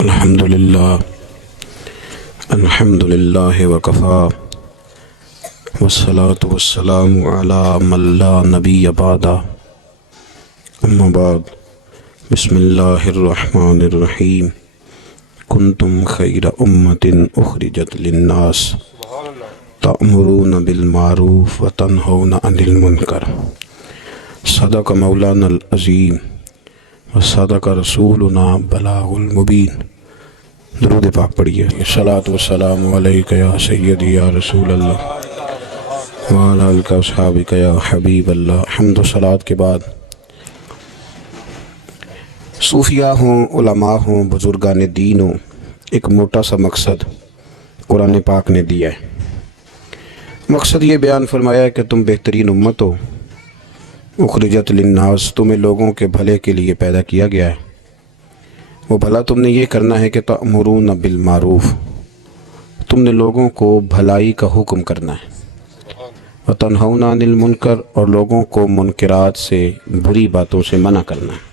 الحمدللہ وکفا والصلاة والسلام علی من لا نبی بعدہ اما بعد بسم اللہ الرحمن الرحیم کنتم خیر امت اخرجت للناس تأمرون بالمعروف وتنہون عن المنکر صدق مولانا العظیم وصدق رسولنا بلاغ المبین۔ درود پاک پڑھیے۔ الصلاۃ والسلام علیک یا سیدی یا رسول اللہ وعلی آلک واصحابک یا حبیب اللہ۔ حمد و صلاۃ کے بعد صوفیاء ہوں، علماء ہوں، بزرگان دین ہوں، ایک موٹا سا مقصد قرآن پاک نے دیا ہے۔ مقصد یہ بیان فرمایا ہے کہ تم بہترین امت ہو، اخرجت للناس، تمہیں لوگوں کے بھلے کے لیے پیدا کیا گیا ہے۔ وہ بھلا تم نے یہ کرنا ہے کہ تأمرون بالمعروف، تم نے لوگوں کو بھلائی کا حکم کرنا ہے، وتنہون عن المنکر، اور لوگوں کو منکرات سے، بری باتوں سے منع کرنا ہے۔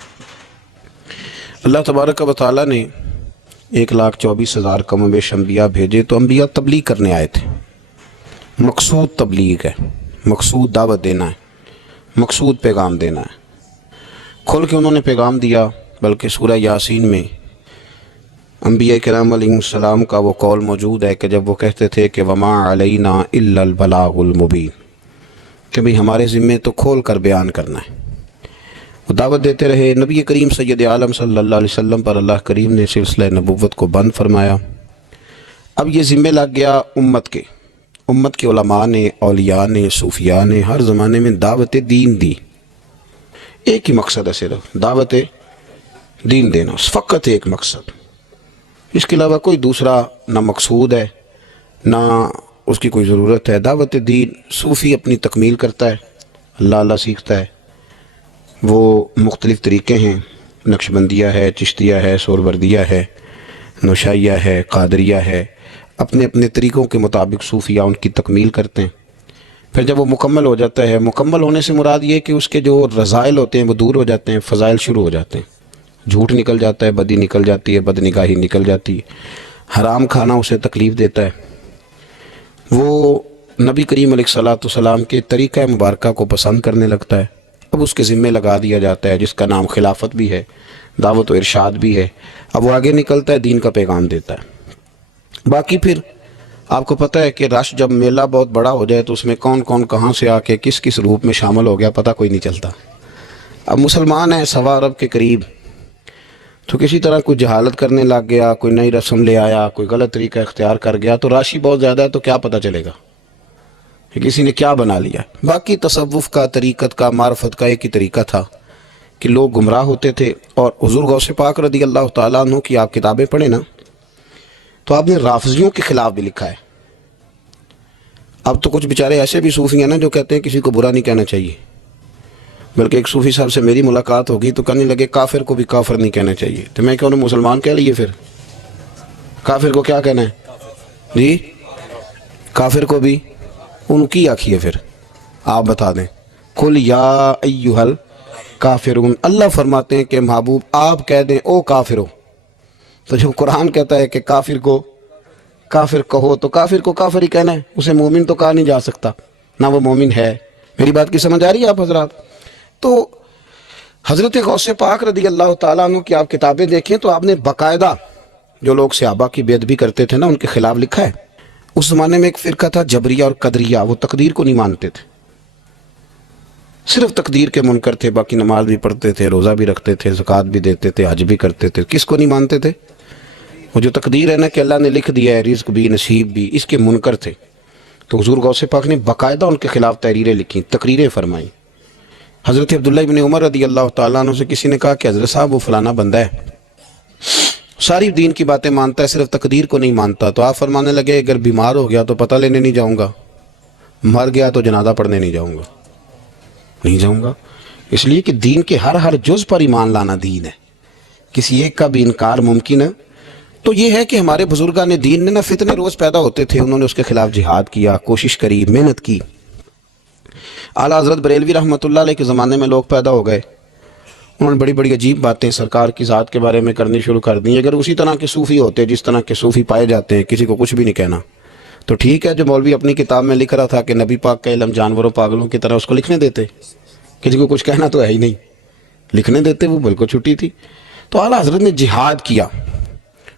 اللہ تبارک و تعالیٰ نے 1,24,000 کم و بیش انبیاء بھیجے، تو انبیاء تبلیغ کرنے آئے تھے۔ مقصود تبلیغ ہے، مقصود دعوت دینا ہے، مقصود پیغام دینا ہے۔ کھول کے انہوں نے پیغام دیا، بلکہ سورہ یاسین میں انبیاء کرام علیہ السلام کا وہ قول موجود ہے کہ جب وہ کہتے تھے کہ وما علینا الا البلاغ المبین، کہ بھئی ہمارے ذمے تو کھول کر بیان کرنا ہے۔ وہ دعوت دیتے رہے۔ نبی کریم سید عالم صلی اللہ علیہ وسلم پر اللہ کریم نے سلسلہ نبوت کو بند فرمایا۔ اب یہ ذمہ لگ گیا امت کے علماء نے، اولیاء نے، صوفیاء نے ہر زمانے میں دعوت دین دی۔ ایک ہی مقصد ہے، صرف دعوت دین دینا، فقط ایک مقصد، اس کے علاوہ کوئی دوسرا نہ مقصود ہے نہ اس کی کوئی ضرورت ہے۔ دعوت دین صوفی اپنی تکمیل کرتا ہے، اللہ سیکھتا ہے۔ وہ مختلف طریقے ہیں، نقشبندیہ ہے، چشتیہ ہے، سہروردیہ ہے، نوشائیہ ہے، قادریہ ہے، اپنے اپنے طریقوں کے مطابق صوفیہ ان کی تکمیل کرتے ہیں۔ پھر جب وہ مکمل ہو جاتا ہے، مکمل ہونے سے مراد یہ کہ اس کے جو رذائل ہوتے ہیں وہ دور ہو جاتے ہیں، فضائل شروع ہو جاتے ہیں، جھوٹ نکل جاتا ہے، بدی نکل جاتی ہے، بد نگاہی نکل جاتی ہے، حرام کھانا اسے تکلیف دیتا ہے۔ وہ نبی کریم علیہ السلام کے طریقہ مبارکہ کو پسند کرنے لگتا ہے۔ اب اس کے ذمے لگا دیا جاتا ہے، جس کا نام خلافت بھی ہے، دعوت و ارشاد بھی ہے۔ اب وہ آگے نکلتا ہے، دین کا پیغام دیتا ہے۔ باقی پھر آپ کو پتہ ہے کہ رش جب میلہ بہت بڑا ہو جائے تو اس میں کون کون کہاں سے آ کے کس کس روپ میں شامل ہو گیا پتہ کوئی نہیں چلتا۔ اب مسلمان ہیں 1.25 ارب کے قریب، تو کسی طرح کوئی جہالت کرنے لگ گیا، کوئی نئی رسم لے آیا، کوئی غلط طریقہ اختیار کر گیا، تو راشی بہت زیادہ ہے تو کیا پتہ چلے گا کہ کسی نے کیا بنا لیا۔ باقی تصوف کا، طریقت کا، معرفت کا ایک ہی طریقہ تھا کہ لوگ گمراہ ہوتے تھے۔ اور حضور غوث پاک رضی اللہ تعالیٰ عنہ کی آپ کتابیں پڑھیں نا، تو آپ نے رافضیوں کے خلاف بھی لکھا ہے۔ اب تو کچھ بیچارے ایسے بھی صوفی ہیں نا جو کہتے ہیں کسی کو برا نہیں کہنا چاہیے، بلکہ ایک صوفی صاحب سے میری ملاقات ہوگی تو کہنے لگے کافر کو بھی کافر نہیں کہنا چاہیے۔ تو میں کہ انہیں مسلمان کہہ لیے، پھر کافر کو کیا کہنا ہے جی؟ کافر کو بھی ان کی آکھیے، پھر آپ بتا دیں۔ قل یا ایھا الکافرون، اللہ فرماتے ہیں کہ محبوب آپ کہہ دیں او کافرو۔ تو جب قرآن کہتا ہے کہ کافر کو کافر کہو تو کافر کو کافر ہی کہنا ہے، اسے مومن تو کہا نہیں جا سکتا، نہ وہ مومن ہے۔ میری بات کی سمجھ آ رہی ہے آپ حضرات؟ تو حضرت غوث پاک رضی اللہ تعالیٰ عنہ کی آپ کتابیں دیکھیں تو آپ نے باقاعدہ جو لوگ صحابہ کی بے ادبی کرتے تھے نا ان کے خلاف لکھا ہے۔ اس زمانے میں ایک فرقہ تھا جبریہ اور قدریہ، وہ تقدیر کو نہیں مانتے تھے، صرف تقدیر کے منکر تھے، باقی نماز بھی پڑھتے تھے، روزہ بھی رکھتے تھے، زکوٰۃ بھی دیتے تھے، حج بھی کرتے تھے۔ کس کو نہیں مانتے تھے؟ وہ جو تقدیر ہے نا کہ اللہ نے لکھ دیا ہے، رزق بھی نصیب بھی، اس کے منکر تھے۔ تو حضور غوث پاک نے باقاعدہ ان کے خلاف تحریریں لکھیں، تقریریں فرمائیں۔ حضرت عبداللہ ابن عمر رضی اللہ تعالیٰ عنہ سے کسی نے کہا کہ حضرت صاحب وہ فلانا بندہ ہے، ساری دین کی باتیں مانتا ہے، صرف تقدیر کو نہیں مانتا۔ تو آپ فرمانے لگے اگر بیمار ہو گیا تو پتہ لینے نہیں جاؤں گا، مر گیا تو جنازہ پڑھنے نہیں جاؤں گا، اس لیے کہ دین کے ہر جز پر ایمان لانا دین ہے، کسی ایک کا بھی انکار ممکن ہے۔ تو یہ ہے کہ ہمارے بزرگان دین نے نا فتنے روز پیدا ہوتے تھے، انہوں نے اس کے خلاف جہاد کیا، کوشش کری، محنت کی۔ اعلیٰ حضرت بریلوی رحمۃ اللہ علیہ کے زمانے میں لوگ پیدا ہو گئے، انہوں نے بڑی بڑی عجیب باتیں سرکار کی ذات کے بارے میں کرنی شروع کر دی. اگر اسی طرح کے صوفی ہوتے جس طرح کے صوفی پائے جاتے ہیں, کسی کو کچھ بھی نہیں کہنا, تو ٹھیک ہے. جو مولوی اپنی کتاب میں لکھ رہا تھا کہ نبی پاک کا علم جانوروں پاگلوں کی طرح, اس کو لکھنے دیتے. کسی کو کچھ کہنا تو ہے ہی نہیں, لکھنے دیتے, وہ بالکل چھٹی تھی. تو اعلیٰ حضرت نے جہاد کیا,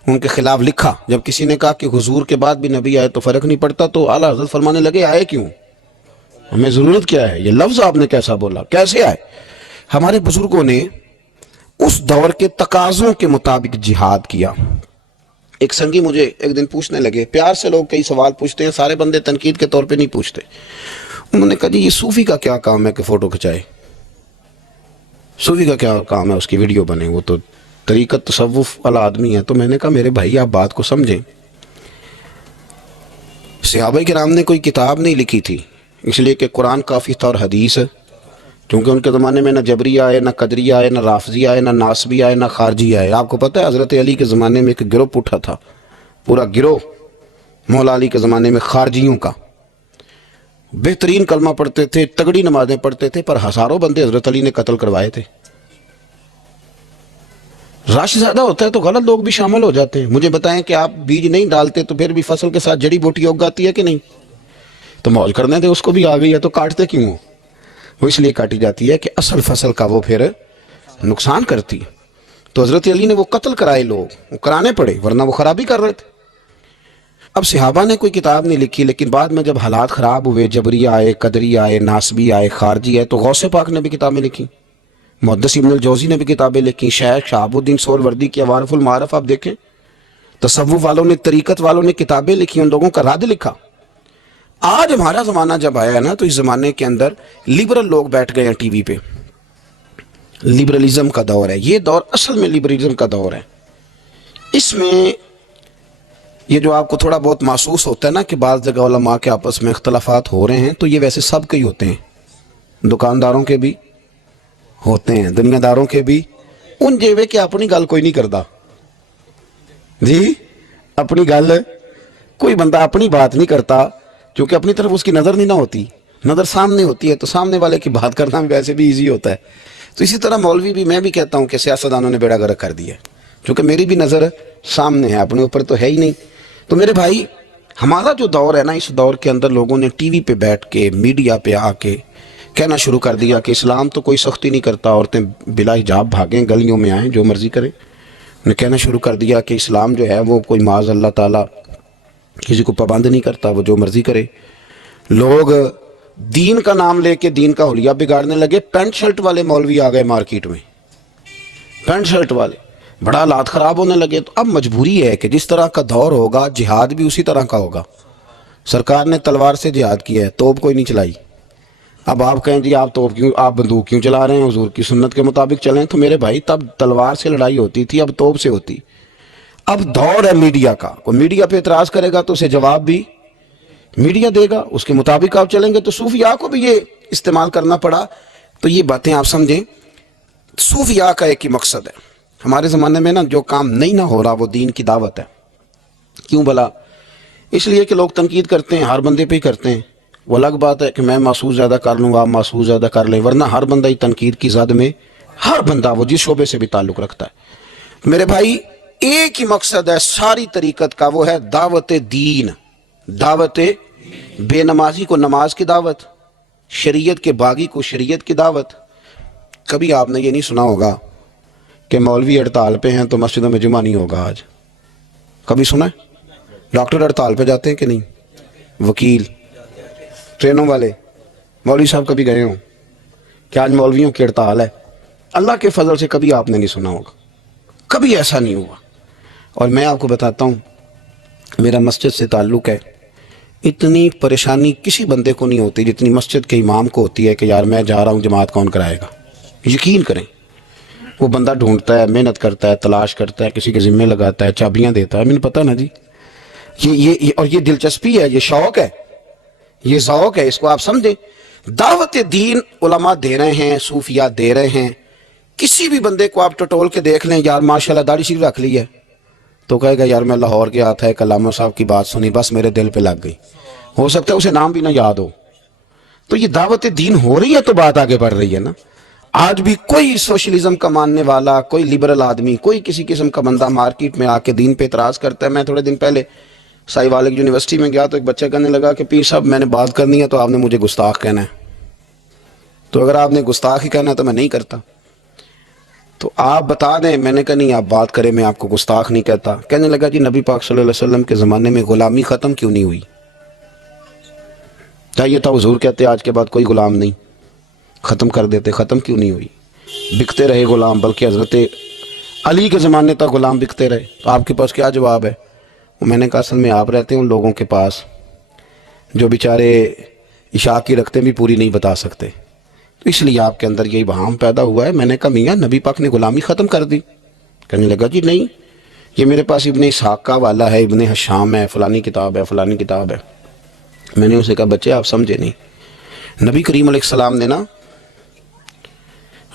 ان کے خلاف لکھا. جب کسی نے کہا کہ حضور کے بعد بھی نبی آئے تو فرق نہیں پڑتا, تو اعلیٰ حضرت فرمانے لگے آئے کیوں, ہمیں ضرورت کیا ہے, یہ لفظ آپ نے کیسا بولا, کیسے آئے. ہمارے بزرگوں نے اس دور کے تقاضوں کے مطابق جہاد کیا. ایک سنگی مجھے ایک دن پوچھنے لگے, پیار سے لوگ کئی سوال پوچھتے ہیں, سارے بندے تنقید کے طور پہ نہیں پوچھتے. انہوں نے کہا جی یہ صوفی کا کیا کام ہے کہ فوٹو کھچائے, صوفی کا کیا کام ہے اس کی ویڈیو بنے, وہ تو طریقت تصوف والا آدمی ہے. تو میں نے کہا میرے بھائی آپ بات کو سمجھیں, صحابہ کرام نے کوئی کتاب نہیں لکھی تھی, اس لیے کہ قرآن کافی تھا اور حدیث, کیونکہ ان کے زمانے میں نہ جبری آئے, نہ قدری آئے, نہ رافضی آئے, نہ ناسبی آئے, نہ خارجی آئے. آپ کو پتہ ہے حضرت علی کے زمانے میں ایک گروہ اٹھا تھا, پورا گروہ مولا علی کے زمانے میں خارجیوں کا. بہترین کلمہ پڑھتے تھے, تگڑی نمازیں پڑھتے تھے, پر ہزاروں بندے حضرت علی نے قتل کروائے تھے. رش زیادہ ہوتا ہے تو غلط لوگ بھی شامل ہو جاتے ہیں. مجھے بتائیں کہ آپ بیج نہیں ڈالتے تو پھر بھی فصل کے ساتھ جڑی بوٹی اگ آتی ہے کہ نہیں؟ تو موج کرنے دے, اس کو بھی آ گئی ہے تو کاٹتے کیوں ہو؟ وہ اس لیے کاٹی جاتی ہے کہ اصل فصل کا وہ پھر نقصان کرتی. تو حضرت علی نے وہ قتل کرائے, لوگ وہ کرانے پڑے, ورنہ وہ خرابی کر رہے تھے. اب صحابہ نے کوئی کتاب نہیں لکھی, لیکن بعد میں جب حالات خراب ہوئے, جبری آئے, قدری آئے, ناسبی آئے, خارجی آئے, تو غوث پاک نے بھی کتابیں لکھی, محدث ابن الجوزی نے بھی کتابیں لکھی, شیخ شہاب الدین سہروردی کی عوارف المعارف آپ دیکھیں, تصوف والوں نے, طریقت والوں نے کتابیں لکھی, ان لوگوں کا رد لکھا. آج ہمارا زمانہ جب آیا ہے نا, تو اس زمانے کے اندر لبرل لوگ بیٹھ گئے ہیں ٹی وی پہ. لبرلزم کا دور ہے یہ, دور اصل میں لبرلزم کا دور ہے. اس میں یہ جو آپ کو تھوڑا بہت محسوس ہوتا ہے نا کہ بعض جگہ علماء کے آپس میں اختلافات ہو رہے ہیں, تو یہ ویسے سب کے ہی ہوتے ہیں, دکانداروں کے بھی ہوتے ہیں, دنیا داروں کے بھی. ان جیوے کہ اپنی گل کوئی نہیں کرتا جی, اپنی گل کوئی بندہ اپنی بات نہیں کرتا, کیونکہ اپنی طرف اس کی نظر نہیں نہ ہوتی, نظر سامنے ہوتی ہے, تو سامنے والے کی بات کرنا بھی ویسے بھی ایزی ہوتا ہے. تو اسی طرح مولوی بھی, میں بھی کہتا ہوں کہ سیاستدانوں نے بیڑا گرک کر دیا, کیونکہ میری بھی نظر سامنے ہے, اپنے اوپر تو ہے ہی نہیں. تو میرے بھائی, ہمارا جو دور ہے نا, اس دور کے اندر لوگوں نے ٹی وی پہ بیٹھ کے, میڈیا پہ آ کے کہنا شروع کر دیا کہ اسلام تو کوئی سختی نہیں کرتا, عورتیں بلا حجاب بھاگیں, گلیوں میں آئیں, جو مرضی کریں. انہیں کہنا شروع کر دیا کہ اسلام جو ہے وہ کوئی معاذ اللہ تعالیٰ کسی کو پابند نہیں کرتا, وہ جو مرضی کرے. لوگ دین کا نام لے کے دین کا حلیہ بگاڑنے لگے. پینٹ شرٹ والے مولوی آ گئے مارکیٹ میں, پینٹ شرٹ والے, بڑا حالات خراب ہونے لگے. تو اب مجبوری ہے کہ جس طرح کا دور ہوگا, جہاد بھی اسی طرح کا ہوگا. سرکار نے تلوار سے جہاد کیا ہے, توپ کوئی نہیں چلائی. اب آپ کہیں جی آپ توپ کیوں, آپ بندوق کیوں چلا رہے ہیں, حضور کی سنت کے مطابق چلیں. تو میرے بھائی تب تلوار سے لڑائی ہوتی تھی, اب توپ سے ہوتی. اب دور ہے میڈیا کا, کوئی میڈیا پہ اعتراض کرے گا تو اسے جواب بھی میڈیا دے گا, اس کے مطابق آپ چلیں گے. تو صوفیاء کو بھی یہ استعمال کرنا پڑا. تو یہ باتیں آپ سمجھیں, صوفیاء کا ایک ہی مقصد ہے. ہمارے زمانے میں نا جو کام نہیں نہ ہو رہا وہ دین کی دعوت ہے. کیوں بھلا؟ اس لیے کہ لوگ تنقید کرتے ہیں, ہر بندے پہ ہی کرتے ہیں. وہ الگ بات ہے کہ میں محسوس زیادہ کر لوں گا, آپ محسوس زیادہ کر لیں, ورنہ ہر بندہ ہی تنقید کی زد میں, ہر بندہ وہ جس شعبے سے بھی تعلق رکھتا ہے. میرے بھائی, ایک ہی مقصد ہے ساری طریقت کا, وہ ہے دعوت دین. دعوت بے نمازی کو نماز کی دعوت, شریعت کے باغی کو شریعت کی دعوت. کبھی آپ نے یہ نہیں سنا ہوگا کہ مولوی ہڑتال پہ ہیں تو مسجدوں میں جمعہ نہیں ہوگا آج. کبھی سنا ہے؟ ڈاکٹر ہڑتال پہ جاتے ہیں کہ نہیں؟ وکیل, ٹرینوں والے, مولوی صاحب کبھی گئے ہوں کہ آج مولویوں کی ہڑتال ہے؟ اللہ کے فضل سے کبھی آپ نے نہیں سنا ہوگا, کبھی ایسا نہیں ہوا. اور میں آپ کو بتاتا ہوں, میرا مسجد سے تعلق ہے, اتنی پریشانی کسی بندے کو نہیں ہوتی جتنی مسجد کے امام کو ہوتی ہے کہ یار میں جا رہا ہوں, جماعت کون کرائے گا. یقین کریں, وہ بندہ ڈھونڈتا ہے, محنت کرتا ہے, تلاش کرتا ہے, کسی کے ذمے لگاتا ہے, چابیاں دیتا ہے. مجھے پتہ نا جی, یہ اور یہ دلچسپی ہے, یہ شوق ہے, یہ ذوق ہے, اس کو آپ سمجھیں. دعوت دین علماء دے رہے ہیں, صوفیاء دے رہے ہیں. کسی بھی بندے کو آپ ٹٹول کے دیکھ لیں, یار ماشاءاللہ داڑھی شریف رکھ لی ہے, تو کہے گا یار میں لاہور گیا تھا, ایک علامہ صاحب کی بات سنی, بس میرے دل پہ لگ گئی. ہو سکتا ہے اسے نام بھی نہ یاد ہو. تو یہ دعوت دین ہو رہی ہے تو بات آگے بڑھ رہی ہے نا. آج بھی کوئی سوشلزم کا ماننے والا، کوئی لبرل آدمی، کوئی کسی قسم کا بندہ مارکیٹ میں آ کے دین پہ اعتراض کرتا ہے. میں تھوڑے دن پہلے سائی والک یونیورسٹی میں گیا تو ایک بچہ کہنے لگا کہ پیر صاحب میں نے بات کرنی ہے تو آپ نے مجھے گستاخ کہنا ہے. تو اگر آپ نے گستاخ ہی کہنا ہے تو میں نہیں کرتا. تو آپ بتا دیں. میں نے کہا نہیں، آپ بات کریں، میں آپ کو گستاخ نہیں کہتا. کہنے لگا جی نبی پاک صلی اللہ علیہ وسلم کے زمانے میں غلامی ختم کیوں نہیں ہوئی؟ چاہیے تھا حضور کہتے آج کے بعد کوئی غلام نہیں، ختم کر دیتے. ختم کیوں نہیں ہوئی؟ بکتے رہے غلام، بلکہ حضرت علی کے زمانے تک غلام بکتے رہے. تو آپ کے پاس کیا جواب ہے؟ میں نے کہا اصل میں آپ رہتے ہیں ان لوگوں کے پاس جو بیچارے عشاء کی رکھتے بھی پوری نہیں بتا سکتے، تو اس لیے آپ کے اندر یہی وہام پیدا ہوا ہے. میں نے کہا میاں نبی پاک نے غلامی ختم کر دی. کہنے لگا جی نہیں، یہ میرے پاس ابن اسحاق کا والا ہے، ابن حشام ہے، فلانی کتاب ہے، فلانی کتاب ہے. میں نے اسے کہا بچے آپ سمجھے نہیں، نبی کریم علیہ السلام نے نا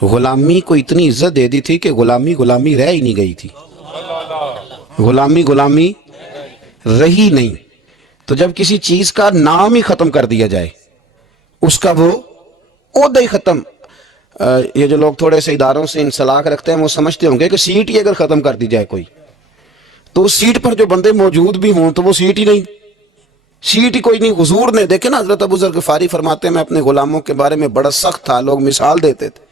غلامی کو اتنی عزت دے دی تھی کہ غلامی غلامی رہ ہی نہیں گئی تھی. غلامی غلامی رہی نہیں. تو جب کسی چیز کا نام ہی ختم کر دیا جائے، اس کا وہ عہدہ ہی ختم. یہ جو لوگ تھوڑے سے اداروں سے انسلاک رکھتے ہیں وہ سمجھتے ہوں گے کہ سیٹ ہی اگر ختم کر دی جائے کوئی، تو اس سیٹ پر جو بندے موجود بھی ہوں تو وہ سیٹ ہی نہیں، سیٹ ہی کوئی نہیں. حضور نے دیکھے نا، حضرت ابو ذر غفاری فرماتے ہیں میں اپنے غلاموں کے بارے میں بڑا سخت تھا. لوگ مثال دیتے تھے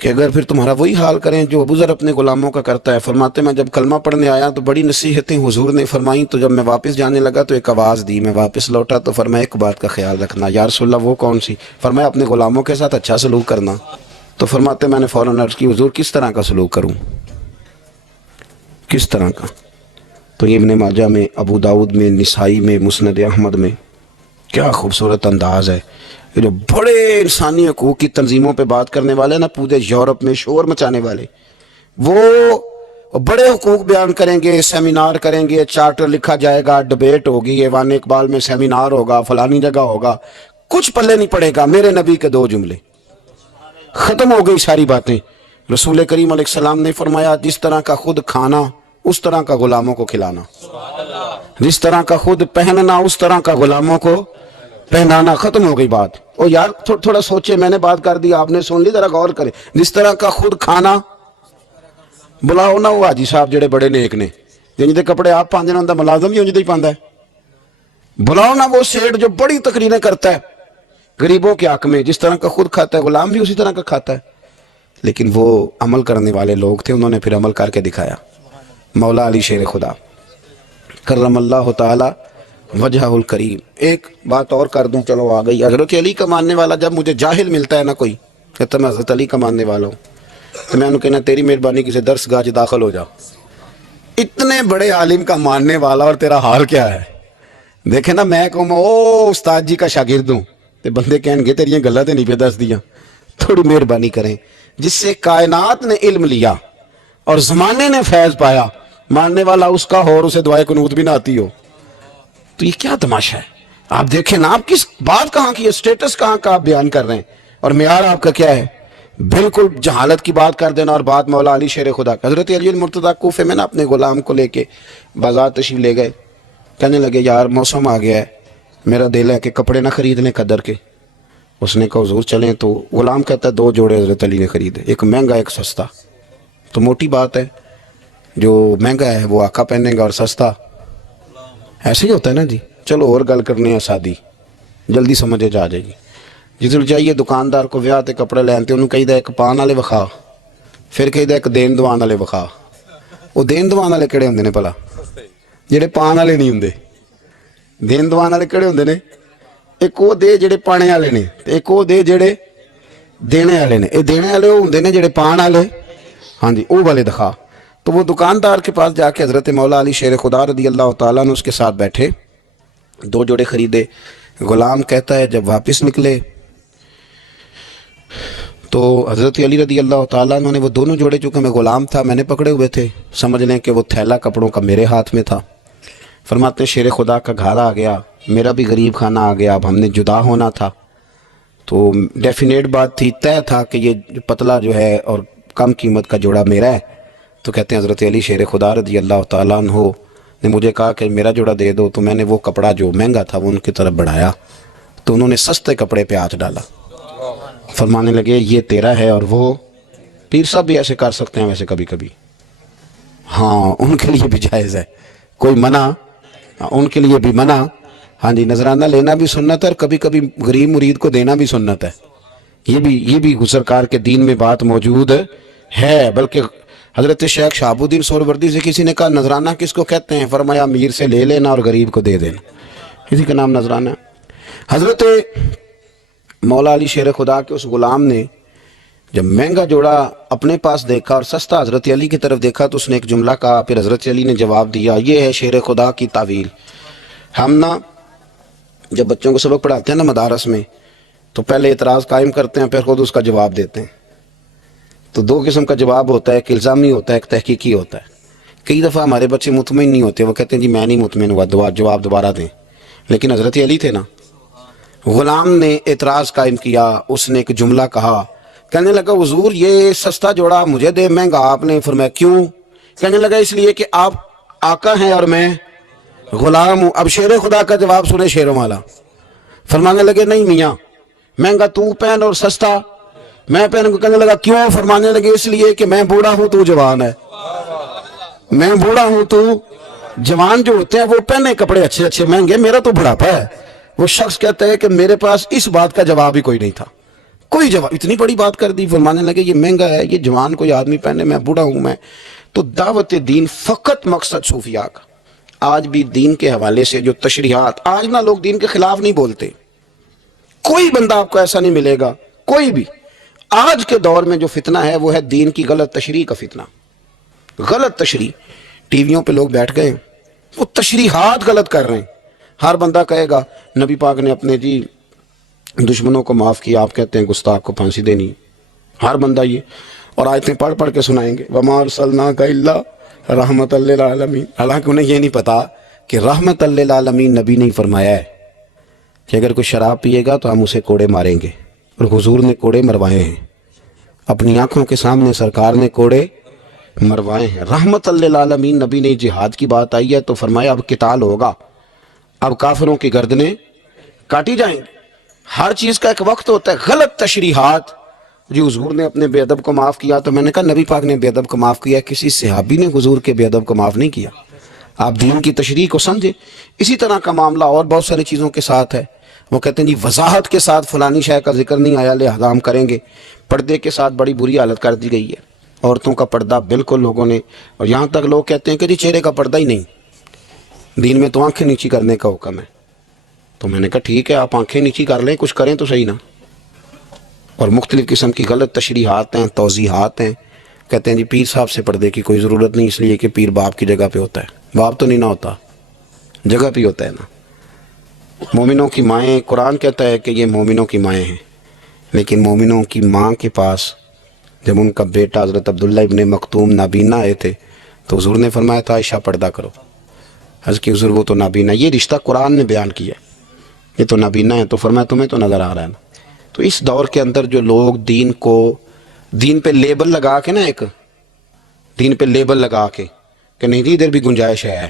کہ اگر پھر تمہارا وہی حال کریں جو ابو ذر اپنے غلاموں کا کرتا ہے. فرماتے میں جب کلمہ پڑھنے آیا تو بڑی نصیحتیں حضور نے فرمائیں. تو جب میں واپس جانے لگا تو ایک آواز دی. میں واپس لوٹا تو فرمایا ایک بات کا خیال رکھنا. یا رسول اللہ وہ کون سی؟ فرمایا اپنے غلاموں کے ساتھ اچھا سلوک کرنا. تو فرماتے میں نے فوراً عرض کی حضور کس طرح کا سلوک کروں، کس طرح کا؟ تو یہ ابن ماجہ میں، ابو داؤد میں، نسائی میں، مسند احمد میں کیا خوبصورت انداز ہے. یہ جو بڑے انسانی حقوق کی تنظیموں پہ بات کرنے والے نا، پورے یورپ میں شور مچانے والے، وہ بڑے حقوق بیان کریں گے، سیمینار کریں گے، چارٹر لکھا جائے گا، ڈبیٹ ہوگی، ایوان اقبال میں سیمینار ہوگا، فلانی جگہ ہوگا. کچھ پلے نہیں پڑے گا. میرے نبی کے 2 جملے، ختم ہو گئی ساری باتیں. رسول کریم علیہ السلام نے فرمایا جس طرح کا خود کھانا اس طرح کا غلاموں کو کھلانا، جس طرح کا خود پہننا اس طرح کا غلاموں کو پہنانا. ختم ہو گئی بات. او یار تھوڑا سوچے، میں نے بات کر دی، آپ نے سن لی، ذرا غور کرے. جس طرح کا خود کھانا، بلاؤ نہ وہ حاجی صاحب جڑے بڑے نیک نے، جن دے کپڑے آپ پاندے نہ ہوندا ملازم بھی انج دے ہی پاندا ہے. بلاؤ نہ وہ سیٹ جو بڑی تقریریں کرتا ہے غریبوں کے حق میں. جس طرح کا خود کھاتا ہے غلام بھی اسی طرح کا کھاتا ہے. لیکن وہ عمل کرنے والے لوگ تھے، انہوں نے پھر عمل کر کے دکھایا. مولا علی شیر خدا کرم اللہ تعالی وجہ الکریم. ایک بات اور کر دوں، چلو آ گئی. حضرت علی کا ماننے والا جب مجھے جاہل ملتا ہے نا کوئی کہتا میں حضرت علی کا ماننے والا ہوں، تو میں انہوں کہنا تیری مہربانی کسی درس گاہ داخل ہو جا. اتنے بڑے عالم کا ماننے والا اور تیرا حال کیا ہے؟ دیکھیں نا، میں کہوں او استاد جی کا شاگرد ہوں تو بندے کہیں گے تیریاں گلہ تے نہیں پہ دس دیا. تھوڑی مہربانی کریں. جس سے کائنات نے علم لیا اور زمانے نے فیض پایا، ماننے والا اس کا ہو اور اسے دعائے قنوت بھی نہ آتی ہو، تو یہ کیا تماشا ہے؟ آپ دیکھیں نا، آپ کس بات کہاں کی ہے، سٹیٹس کہاں کا آپ بیان کر رہے ہیں، اور معیار آپ کا کیا ہے؟ بالکل جہالت کی بات کر دینا. اور بات مولا علی شیر خدا. حضرت علی المرتضیٰ کوفے میں نا اپنے غلام کو لے کے بازار تشریف لے گئے. کہنے لگے یار موسم آ گیا ہے، میرا دل ہے کہ کپڑے نہ خریدنے قدر کے. اس نے کہا حضور چلیں. تو غلام کہتا ہے 2 جوڑے حضرت علی نے خریدے، ایک مہنگا ایک سستا. تو موٹی بات ہے، جو مہنگا ہے وہ آقا پہنے گا اور سستا ایسے ہی ہوتا ہے نا جی. چلو اور گل کرنے ہیں سادی، جلدی سمجھے جا جائے گی. جس ویل جائیے دکاندار کو ویاہ تے کپڑے لین تے انہوں کہی دا ایک پان والے وکھا، پھر کہی دا ایک دین دوان والے وکھا. وہ دین دوان والے کہڑے ہوندے نے بھلا؟ جڑے پان والے نہیں ہوندے. دین دوان والے کہڑے ہوندے نے؟ ایک وہ دے جڑے پانے والے نے، ایک وہ دے جڑے دینے والے نے. یہ دینے والے وہ ہوندے نے جڑے پان والے، ہاں جی وہ والے دکھا. تو وہ دکاندار کے پاس جا کے حضرت مولا علی شیر خدا رضی اللہ تعالیٰ نے اس کے ساتھ بیٹھے، 2 جوڑے خریدے. غلام کہتا ہے جب واپس نکلے تو حضرت علی رضی اللہ تعالیٰ نے وہ دونوں جوڑے، چونکہ میں غلام تھا میں نے پکڑے ہوئے تھے، سمجھ لیں کہ وہ تھیلا کپڑوں کا میرے ہاتھ میں تھا. فرماتے ہیں شیر خدا کا گھر آ گیا، میرا بھی غریب خانہ آ گیا. اب ہم نے جدا ہونا تھا تو ڈیفینیٹ بات تھی، طے تھا کہ یہ پتلا جو ہے اور کم قیمت کا جوڑا میرا ہے. تو کہتے ہیں حضرت علی شیر خدا رضی اللہ تعالیٰ عنہ نے مجھے کہا کہ میرا جوڑا دے دو. تو میں نے وہ کپڑا جو مہنگا تھا وہ ان کی طرف بڑھایا، تو انہوں نے سستے کپڑے پہ ہاتھ ڈالا. فرمانے لگے یہ تیرا ہے اور وہ پیر صاحب بھی ایسے کر سکتے ہیں ویسے کبھی کبھی، ہاں ان کے لیے بھی جائز ہے، کوئی منع ان کے لیے بھی منع، ہاں جی نذرانہ لینا بھی سنت ہے اور کبھی کبھی غریب مرید کو دینا بھی سنت ہے، یہ بھی سرکار کے دین میں بات موجود ہے۔ بلکہ حضرت شیخ شہاب الدین سہروردی سے کسی نے کہا نذرانہ کس کو کہتے ہیں؟ فرمایا امیر سے لے لینا اور غریب کو دے دینا، اسی کا نام نذرانہ ہے۔ حضرت مولا علی شیر خدا کے اس غلام نے جب مہنگا جوڑا اپنے پاس دیکھا اور سستا حضرت علی کی طرف دیکھا تو اس نے ایک جملہ کہا، پھر حضرت علی نے جواب دیا، یہ ہے شیر خدا کی تعویل۔ ہم نا جب بچوں کو سبق پڑھاتے ہیں نا مدارس میں تو پہلے اعتراض قائم کرتے ہیں، پھر خود اس کا جواب دیتے ہیں۔ تو دو قسم کا جواب ہوتا ہے، ایک الزامی ہوتا ہے، ایک تحقیقی ہوتا ہے۔ کئی دفعہ ہمارے بچے مطمئن نہیں ہوتے، وہ کہتے ہیں جی میں نہیں مطمئن ہوا، جواب دوبارہ دیں۔ لیکن حضرت علی تھے نا، غلام نے اعتراض قائم کیا، اس نے ایک جملہ کہا، کہنے لگا حضور یہ سستا جوڑا مجھے دے، مہنگا آپ نے۔ فرمایا کیوں؟ کہنے لگا اس لیے کہ آپ آقا ہیں اور میں غلام ہوں۔ اب شیر خدا کا جواب سنے شیروں والا، فرمانے لگے نہیں میاں، مہنگا تو پہن اور سستا میں پہن کو۔ کہنے لگا کیوں؟ فرمانے لگے اس لیے کہ میں بوڑھا ہوں تو جوان ہے، میں بوڑھا ہوں تو جوان جو ہوتے ہیں وہ پہنے کپڑے اچھے اچھے مہنگے، میرا تو بڑھاپا ہے۔ وہ شخص کہتا ہے کہ میرے پاس اس بات کا جواب ہی کوئی نہیں تھا، کوئی جواب، اتنی بڑی بات کر دی۔ فرمانے لگے یہ مہنگا ہے، یہ جوان کوئی آدمی پہنے، میں بوڑھا ہوں میں۔ تو دعوت دین فقط مقصد صوفیاء کا، آج بھی دین کے حوالے سے جو تشریحات، آج نہ لوگ دین کے خلاف نہیں بولتے، کوئی بندہ آپ کو ایسا نہیں ملے گا، کوئی بھی۔ آج کے دور میں جو فتنہ ہے وہ ہے دین کی غلط تشریح کا فتنہ، غلط تشریح۔ ٹی ویوں پہ لوگ بیٹھ گئے، وہ تشریحات غلط کر رہے ہیں۔ ہر بندہ کہے گا نبی پاک نے اپنے جی دشمنوں کو معاف کیا، آپ کہتے ہیں گستاخ کو پھانسی دینی، ہر بندہ یہ، اور آیتیں پڑھ پڑھ کے سنائیں گے، وَمَا أَرْسَلْنَاكَ إِلَّا رَحْمَةً لِّلْعَالَمِينَ۔ حالانکہ انہیں یہ نہیں پتا کہ رحمت للعالمین نبی نے فرمایا ہے کہ اگر کوئی شراب پیے گا تو ہم اسے کوڑے ماریں گے، اور حضور نے کوڑے مروائے ہیں، اپنی آنکھوں کے سامنے سرکار نے کوڑے مروائے ہیں۔ رحمت للعالمین نبی نے، جہاد کی بات آئی ہے تو فرمایا اب قتال ہوگا، اب کافروں کی گردنیں کاٹی جائیں گی۔ ہر چیز کا ایک وقت ہوتا ہے۔ غلط تشریحات، جی حضور نے اپنے بے ادب کو معاف کیا، تو میں نے کہا نبی پاک نے بے ادب کو معاف کیا، کسی صحابی نے حضور کے بے ادب کو معاف نہیں کیا۔ آپ دین کی تشریح کو سمجھیں۔ اسی طرح کا معاملہ اور بہت ساری چیزوں کے ساتھ ہے۔ وہ کہتے ہیں جی وضاحت کے ساتھ فلانی شے کا ذکر نہیں آیا لہذا ہم کریں گے۔ پردے کے ساتھ بڑی بری حالت کر دی گئی ہے، عورتوں کا پردہ بالکل لوگوں نے، اور یہاں تک لوگ کہتے ہیں کہ جی چہرے کا پردہ ہی نہیں، دین میں تو آنکھیں نیچی کرنے کا حکم ہے۔ تو میں نے کہا ٹھیک ہے آپ آنکھیں نیچی کر لیں، کچھ کریں تو صحیح نا۔ اور مختلف قسم کی غلط تشریحات ہیں، توضیحات ہیں۔ کہتے ہیں جی پیر صاحب سے پردے کی کوئی ضرورت نہیں، اس لیے کہ پیر باپ کی جگہ پہ ہوتا ہے۔ باپ تو نہیں نہ ہوتا، جگہ پہ ہوتا ہے نا۔ مومنوں کی مائیں، قرآن کہتا ہے کہ یہ مومنوں کی مائیں ہیں، لیکن مومنوں کی ماں کے پاس جب ان کا بیٹا حضرت عبداللہ ابن مکتوم نابینا آئے تھے تو حضور نے فرمایا تھا عائشہ پردہ کرو، حضرت کی حضور وہ تو نابینا، یہ رشتہ قرآن نے بیان کیا، یہ تو نابینا ہے، تو فرمایا تمہیں تو نظر آ رہا ہے نا۔ تو اس دور کے اندر جو لوگ دین کو، دین پہ لیبل لگا کے نا، ایک دین پہ لیبل لگا کے کہ نہیں ادھر بھی گنجائش ہے،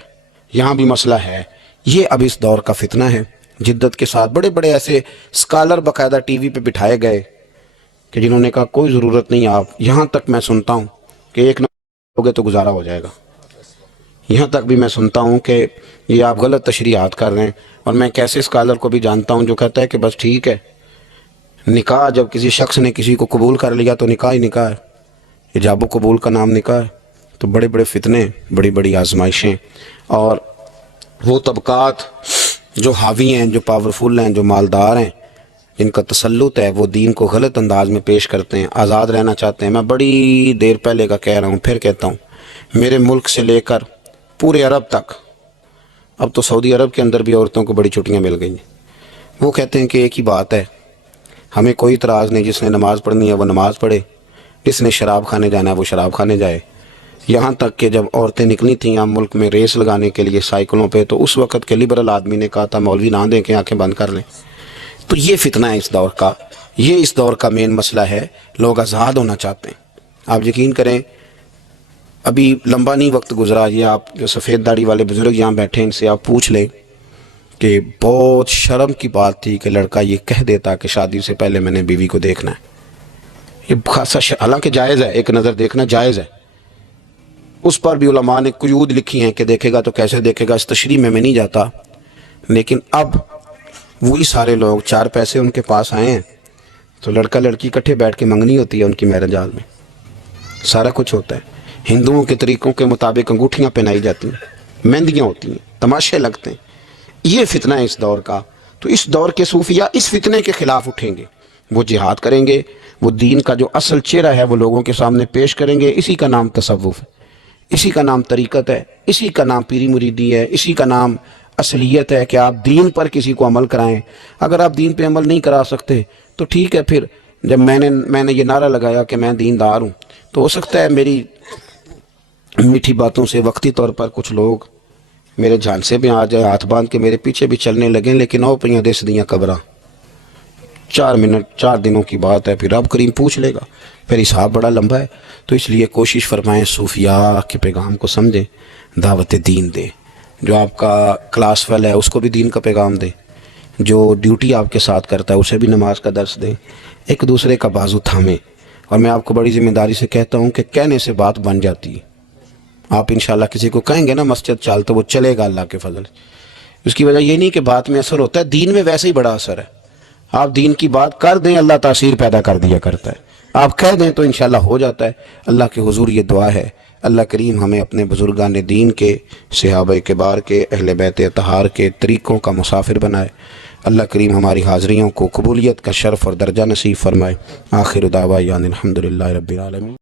یہاں بھی مسئلہ ہے، یہ اب اس دور کا فتنہ ہے۔ جدت کے ساتھ بڑے بڑے ایسے اسکالر باقاعدہ ٹی وی پہ بٹھائے گئے کہ جنہوں نے کہا کوئی ضرورت نہیں، آپ یہاں تک میں سنتا ہوں کہ ایک نہ ہوگے تو گزارا ہو جائے گا، یہاں تک بھی میں سنتا ہوں کہ یہ آپ غلط تشریحات کر رہے ہیں۔ اور میں کیسے اسکالر کو بھی جانتا ہوں جو کہتا ہے کہ بس ٹھیک ہے، نکاح جب کسی شخص نے کسی کو قبول کر لیا تو نکاح ہی نکاح ہے، ایجاب و قبول کا نام نکاح ہے۔ تو بڑے بڑے فتنے، بڑی بڑی آزمائشیں، اور وہ طبقات جو حاوی ہیں، جو پاورفل ہیں، جو مالدار ہیں، جن کا تسلط ہے، وہ دین کو غلط انداز میں پیش کرتے ہیں، آزاد رہنا چاہتے ہیں۔ میں بڑی دیر پہلے کا کہہ رہا ہوں، پھر کہتا ہوں، میرے ملک سے لے کر پورے عرب تک، اب تو سعودی عرب کے اندر بھی عورتوں کو بڑی چھٹیاں مل گئی ہیں، وہ کہتے ہیں کہ ایک ہی بات ہے، ہمیں کوئی اعتراض نہیں، جس نے نماز پڑھنی ہے وہ نماز پڑھے، جس نے شراب کھانے جانا ہے وہ شراب کھانے جائے۔ یہاں تک کہ جب عورتیں نکلی تھیں یہاں ملک میں ریس لگانے کے لیے سائیکلوں پہ، تو اس وقت کے لبرل آدمی نے کہا تھا مولوی نہ دیں کہ آنکھیں بند کر لیں۔ تو یہ فتنہ ہے اس دور کا، یہ اس دور کا مین مسئلہ ہے، لوگ آزاد ہونا چاہتے ہیں۔ آپ یقین کریں ابھی لمبا نہیں وقت گزرا، یہ آپ جو سفید داڑھی والے بزرگ یہاں بیٹھے ہیں ان سے آپ پوچھ لیں کہ بہت شرم کی بات تھی کہ لڑکا یہ کہہ دیتا کہ شادی سے پہلے میں نے بیوی کو دیکھنا ہے۔ یہ خاصا حالانکہ جائز ہے، ایک نظر دیکھنا جائز ہے، اس پر بھی علماء نے قیود لکھی ہیں کہ دیکھے گا تو کیسے دیکھے گا، اس تشریح میں نہیں جاتا۔ لیکن اب وہی سارے لوگ 4 پیسے ان کے پاس آئے ہیں تو لڑکا لڑکی اکٹھے بیٹھ کے منگنی ہوتی ہے، ان کی میرج ہال میں سارا کچھ ہوتا ہے۔ ہندوؤں کے طریقوں کے مطابق انگوٹھیاں پہنائی جاتی ہیں، مہندیاں ہوتی ہیں، تماشے لگتے ہیں۔ یہ فتنہ ہے اس دور کا۔ تو اس دور کے صوفیاء اس فتنے کے خلاف اٹھیں گے، وہ جہاد کریں گے، وہ دین کا جو اصل چہرہ ہے وہ لوگوں کے سامنے پیش کریں گے۔ اسی کا نام تصوف ہے، اسی کا نام طریقت ہے، اسی کا نام پیری مریدی ہے، اسی کا نام اصلیت ہے کہ آپ دین پر کسی کو عمل کرائیں۔ اگر آپ دین پہ عمل نہیں کرا سکتے تو ٹھیک ہے، پھر جب میں نے یہ نعرہ لگایا کہ میں دیندار ہوں تو ہو سکتا ہے میری میٹھی باتوں سے وقتی طور پر کچھ لوگ میرے جھانسے میں آ جائے، ہاتھ باندھ کے میرے پیچھے بھی چلنے لگیں، لیکن او پہ دس دیاں قبراں 4 دنوں کی بات ہے، پھر رب کریم پوچھ لے گا، پھر حساب بڑا لمبا ہے۔ تو اس لیے کوشش فرمائیں صوفیاء کے پیغام کو سمجھیں، دعوت دین دیں۔ جو آپ کا کلاس فیل ہے اس کو بھی دین کا پیغام دیں، جو ڈیوٹی آپ کے ساتھ کرتا ہے اسے بھی نماز کا درس دیں، ایک دوسرے کا بازو تھامیں۔ اور میں آپ کو بڑی ذمہ داری سے کہتا ہوں کہ کہنے سے بات بن جاتی ہے۔ آپ انشاءاللہ کسی کو کہیں گے نا مسجد چل تو وہ چلے گا اللہ کے فضل۔ اس کی وجہ یہ نہیں کہ بات میں اثر ہوتا ہے، دین میں ویسے ہی بڑا اثر ہے۔ آپ دین کی بات کر دیں، اللہ تاثیر پیدا کر دیا کرتا ہے، آپ کہہ دیں تو انشاءاللہ ہو جاتا ہے۔ اللہ کے حضور یہ دعا ہے، اللہ کریم ہمیں اپنے بزرگان دین کے، صحابہ کبار کے، اہل بیت اطہار کے طریقوں کا مسافر بنائے۔ اللہ کریم ہماری حاضریوں کو قبولیت کا شرف اور درجہ نصیب فرمائے۔ آخر دعوانا الحمدللہ رب العالمین۔